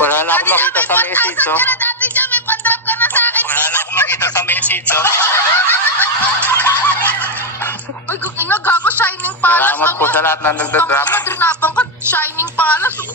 Wala na akong makita sa message, oh. Kanina dati dyan, may pan-drop ka na sa akin. Wala na akong makita sa message, oh. Uy, gago, Shining Palace. Salamat po sa lahat na nagda-drop. Drinapan ko, Shining Palace.